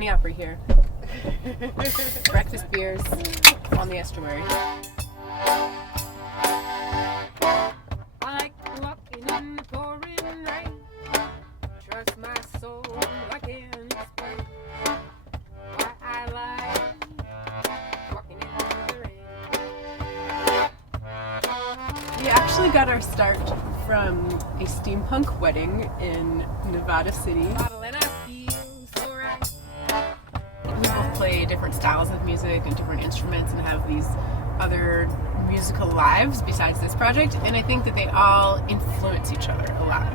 Penny Opry here. Breakfast beers on the estuary. Like walking in the pouring rain. Trust my soul, I can't explain why I like walking in the rain. We actually got our start from a steampunk wedding in Nevada City. We both play different styles of music and different instruments and have these other musical lives besides this project, and I think that they all influence each other a lot.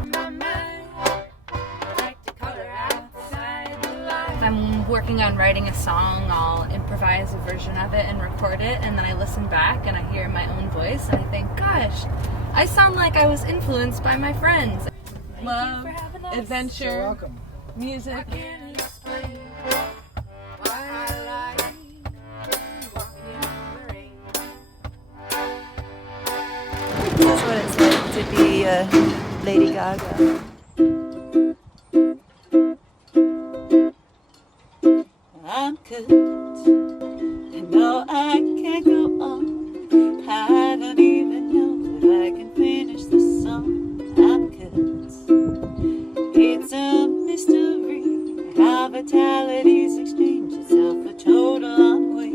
If I'm working on writing a song, I'll improvise a version of it and record it, and then I listen back and I hear my own voice and I think, gosh, I sound like I was influenced by my friends. Love, adventure, music. That's what it's like to be Lady Gaga. I'm good. And no, I can't go on. I don't even know that I can finish the song. I'm good. It's a mystery how vitalities exchange itself for total ennui.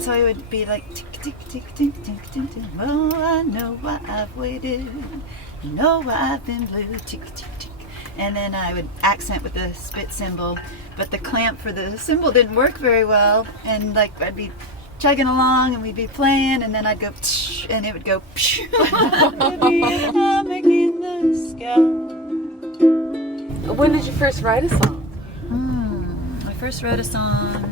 So it would be like tick, tick, tick, tick, tick, tick, tick. Oh, I know why I've waited. You know why I've been blue. Tick, tick, tick. And then I would accent with the spit cymbal, but the clamp for the cymbal didn't work very well. And like I'd be chugging along and we'd be playing, and then I'd go psh, and it would go psh. In the sky. When did you first write a song? I first wrote a song.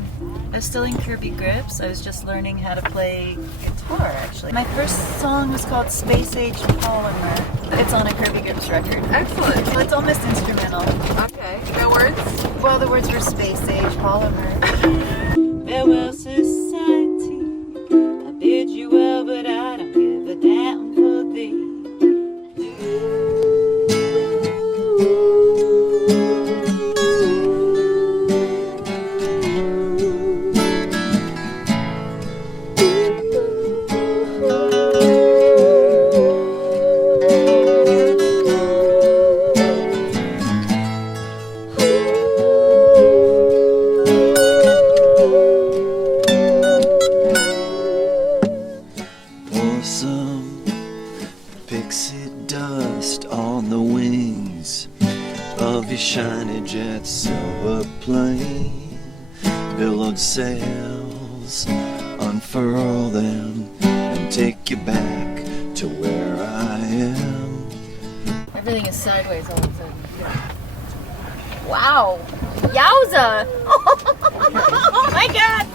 I was still in Kirby grips. I was just learning how to play guitar, actually. My first song was called Space Age Polymer. It's on a Kirby grips record. Excellent. So it's almost instrumental. Okay. No words? Well, the words were Space Age Polymer. Farewell, society. I bid you well, but I don't give a damn for thee. Shiny jet silver plane, billowed sails, unfurl them and take you back to where I am. Everything is sideways all of a sudden. Wow! Yowza! Oh my god!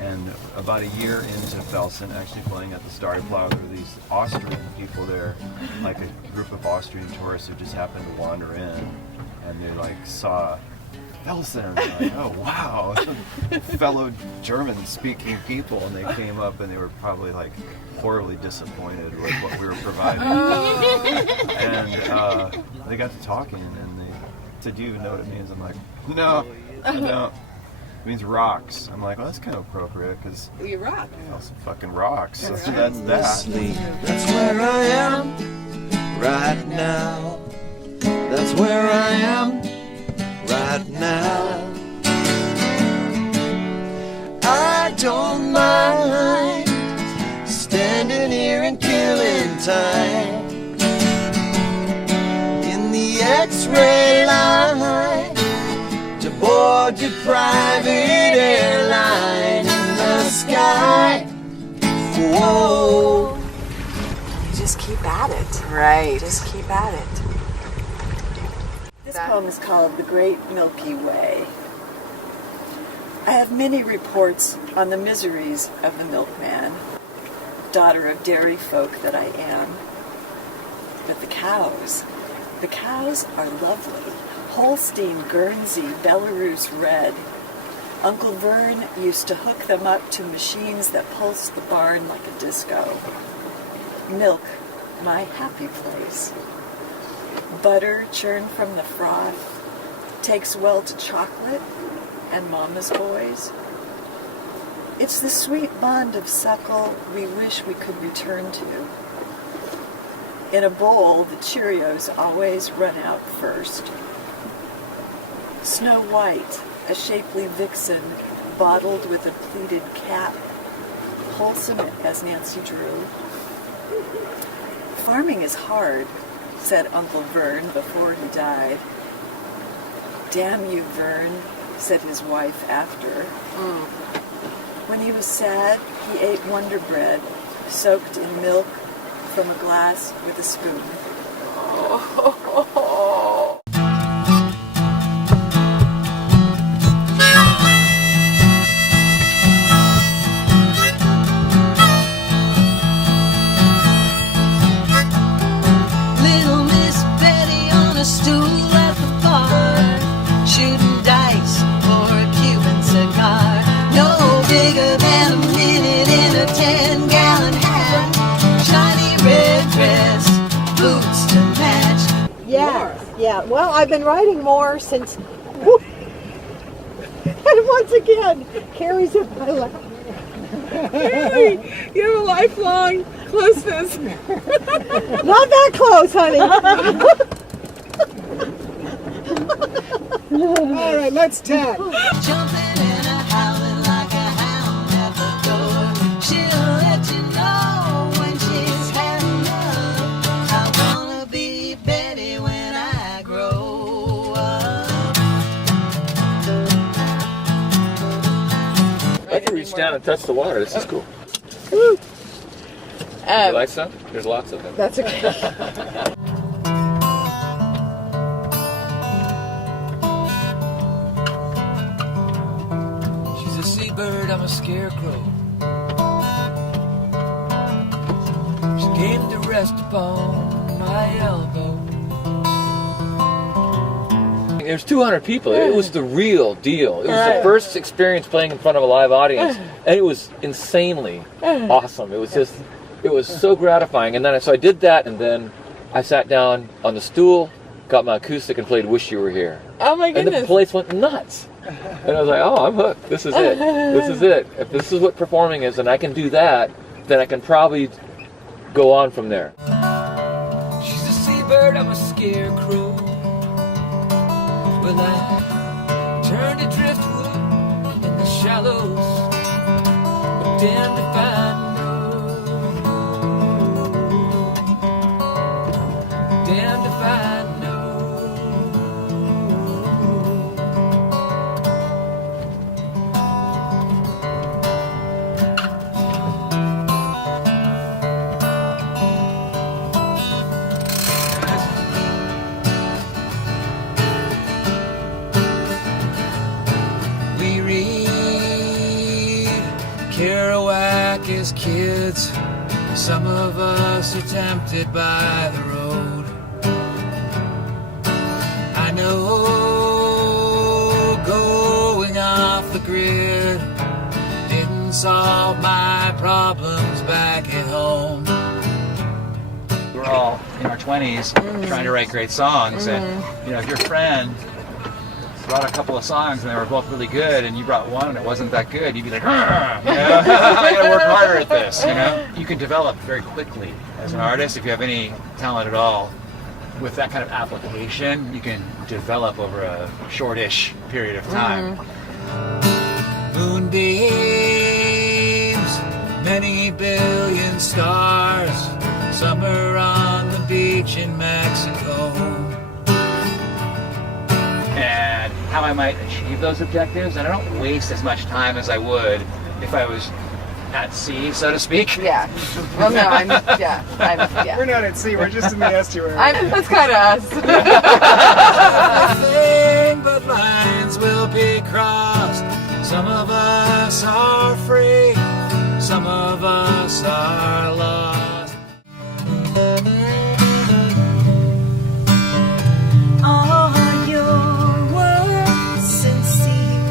And about a year into Felsen, actually playing at the Starry Plow, there were these Austrian people there, like a group of Austrian tourists who just happened to wander in. And they like saw Felsen and they're like, oh wow, fellow German-speaking people, and they came up and they were probably like horribly disappointed with what we were providing. And they got to talking and they said, "Do you even know what it means?" I'm like, "No, I don't." It means rocks. I'm like, well, that's kind of appropriate because We rock. some fucking rocks. So That's that's that. That's where I am right now. That's where I am right now. I don't mind standing here and killing time in the X-ray line to board your private airline in the sky. Whoa. Just keep at it. Right. Just keep at it. This poem is called The Great Milky Way. I have many reports on the miseries of the milkman, daughter of dairy folk that I am. But the cows are lovely. Holstein, Guernsey, Belarus red. Uncle Vern used to hook them up to machines that pulsed the barn like a disco. Milk, my happy place. Butter churned from the froth takes well to chocolate and Mama's boys. It's the sweet bond of suckle we wish we could return to. In a bowl, the Cheerios always run out first. Snow White, a shapely vixen bottled with a pleated cap, wholesome as Nancy Drew. Farming is hard, said Uncle Vern before he died. Damn you, Vern, said his wife after. When he was sad, he ate Wonder Bread, soaked in milk from a glass with a spoon. Little Miss Betty on a stool at the bar, shooting dice for a Cuban cigar. No bigger than a minute in a 10-gallon hat, shiny red dress, boots to match. Yeah. Well, I've been writing more since. And once again, Kerry's at my left. Kerry, you have a lifelong closeness. Not that close, honey. All right, let's tap. Jumping and a howling like a hound at the door. She'll let you know when she's had enough. I wanna be Betty when I grow up. I can reach down and touch the water. This is cool. Woo. You like some? There's lots of them. That's okay. She's a seabird, I'm a scarecrow. She came to rest upon my elbow. There's 200 people. It was the real deal. It was the first experience playing in front of a live audience, and it was insanely awesome. It was just, it was so gratifying. And then so I did that, and then I sat down on the stool, got my acoustic, and played "Wish You Were Here." Oh my goodness! And the place went nuts. And I was like, "Oh, I'm hooked. This is it. This is it. If this is what performing is, and I can do that, then I can probably go on from there." She's a seabird, I'm a scarecrow. Well, I turned to driftwood in the shallows, but damned if I know. Damned if I know. We read Kerouac as kids. Some of us are tempted by the road. I know going off the grid didn't solve my problems back at home. We're all in our 20s trying to write great songs, and you know, if your friend brought a couple of songs and they were both really good, and you brought one and it wasn't that good, you'd be like, you know, I gotta work harder at this. You know, you can develop very quickly as an artist if you have any talent at all. With that kind of application, you can develop over a shortish period of time. Moonbeams, many billion stars, summer on the beach in Mexico. And how I might achieve those objectives, and I don't waste as much time as I would if I was at sea, so to speak. Yeah. Well, no, I'm yeah. We're not at sea. We're just in the estuary. That's kind of us. Nothing but lines will be crossed. Some of us are free, some of us are lost. Are your words sincere?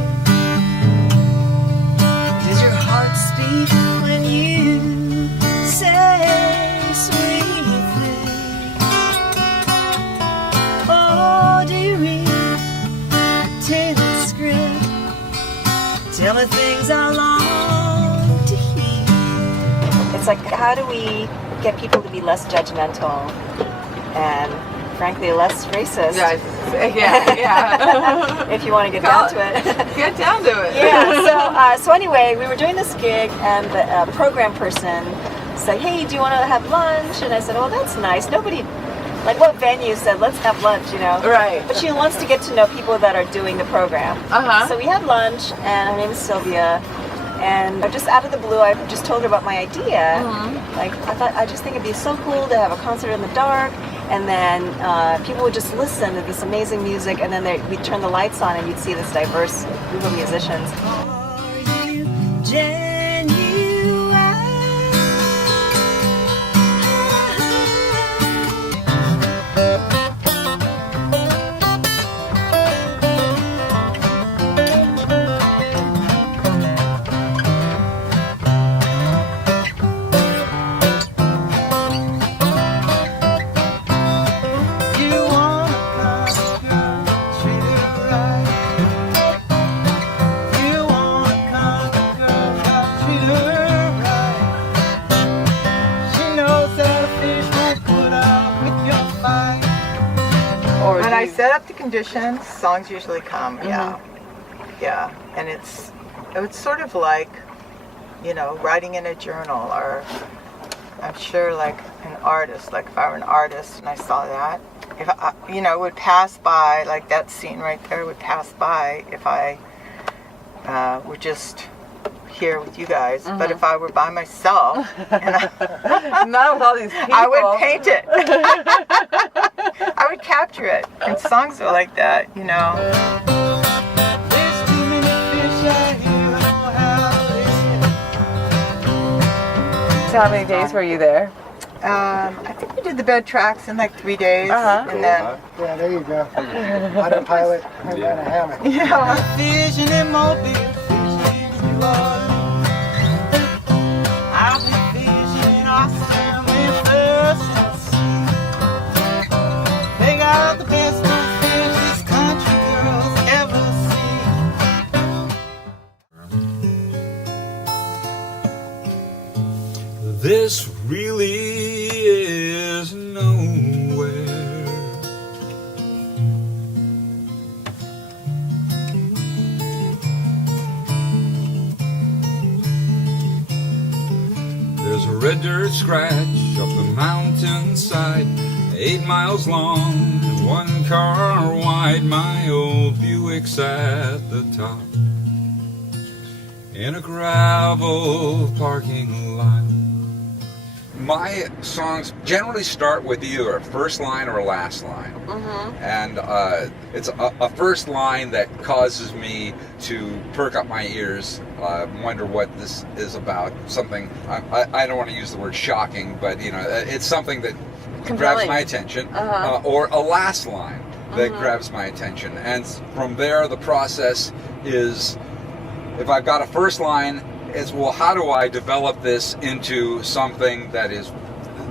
Does your heart speak when you say sweetly? Or do you read a tailored script it's like, how do we get people to be less judgmental and, frankly, less racist? Yeah. If you want to get down to it. Get down to it. Yeah. So anyway, we were doing this gig, and the program person said, "Hey, do you want to have lunch?" And I said, "Oh, that's nice. Nobody." Like what venue said, let's have lunch, you know? Right. But she wants to get to know people that are doing the program. Uh-huh. So we had lunch, and her name is Sylvia. And just out of the blue, I just told her about my idea. Like, I just think it'd be so cool to have a concert in the dark, and then people would just listen to this amazing music, and then we'd turn the lights on, and you'd see this diverse group of musicians. When I set up the conditions, songs usually come. Yeah, and it's sort of like, you know, writing in a journal, or I'm sure like an artist. Like if I were an artist and I saw that, if I, you know, would pass by, like that scene right there would pass by if I were just here with you guys. But if I were by myself, and not with all these people, I would paint it. I would capture it. And songs are like that, you know. So how many days were you there? I think we did the bed tracks in like 3 days, and then yeah, there you go. Autopilot, hung on a hammock. Yeah. Vision in Mobile, vision in New Orleans. I've been visioning Austin with first and sea. They got the best of fish this country girls ever seen. This really is nowhere. There's a red dirt scratch up the mountainside, 8 miles long and 1 car wide. My old Buick's at the top in a gravel parking lot. My songs generally start with either a first line or a last line. And it's a first line that causes me to perk up my ears, wonder what this is about. Something, I don't want to use the word shocking, but you know, it's something that grabs my attention. Or a last line that grabs my attention. And from there, the process is, if I've got a first line, it's, well, how do I develop this into something that is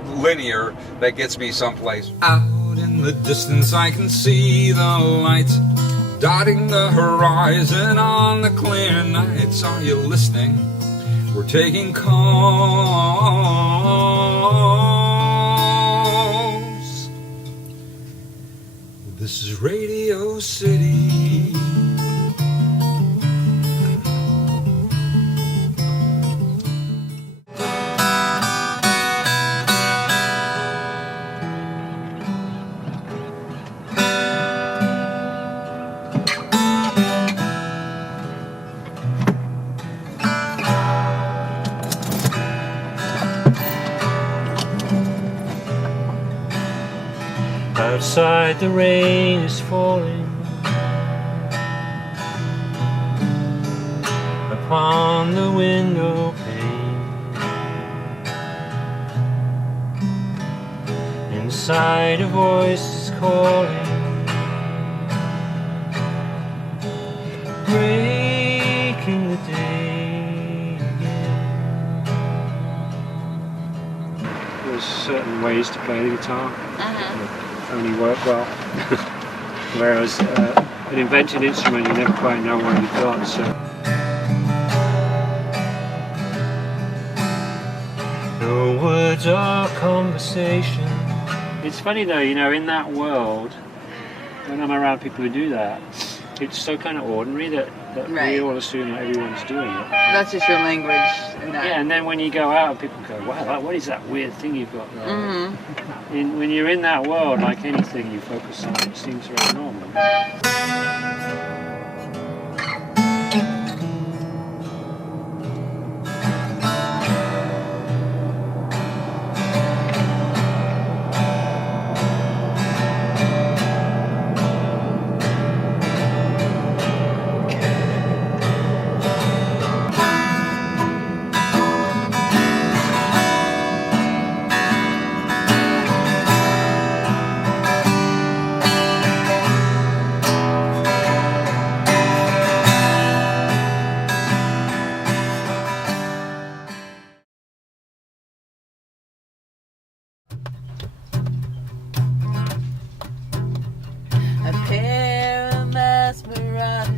linear, that gets me someplace? Out in the distance I can see the lights dotting the horizon on the clear nights. Are you listening? We're taking calls. This is Radio City. Outside the rain is falling upon the window pane. Inside a voice is calling, breaking the day again. There's certain ways to play the guitar. Only work well. Whereas an invented instrument, you never quite know what you've got. So No words or conversation. It's funny though, you know, in that world, when I'm around people who do that, it's so kind of ordinary that we all assume that everyone's doing it. That's just your language. And that. Yeah, and then when you go out, people go, wow, what is that weird thing you've got there? Mm-hmm. When you're in that world, like anything you focus on, it seems very normal. A pair of masqueraders,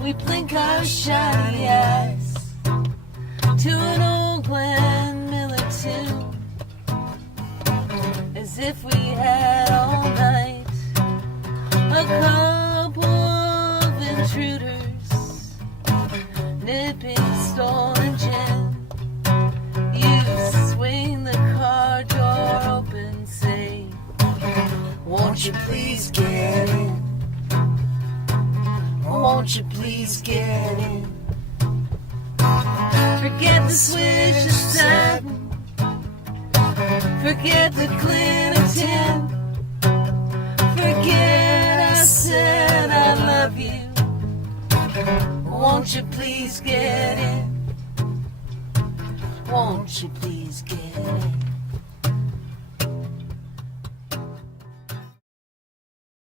we blink our shiny eyes to an old Glenn Miller tune, as if we had all night. A couple of intruders nipping stolen gin. You swing the car door open, say, won't you please get in? Won't you please get in? Forget the switch of satin, forget the glint of tin, forget I said I love you. Won't you please get in? Won't you please get in?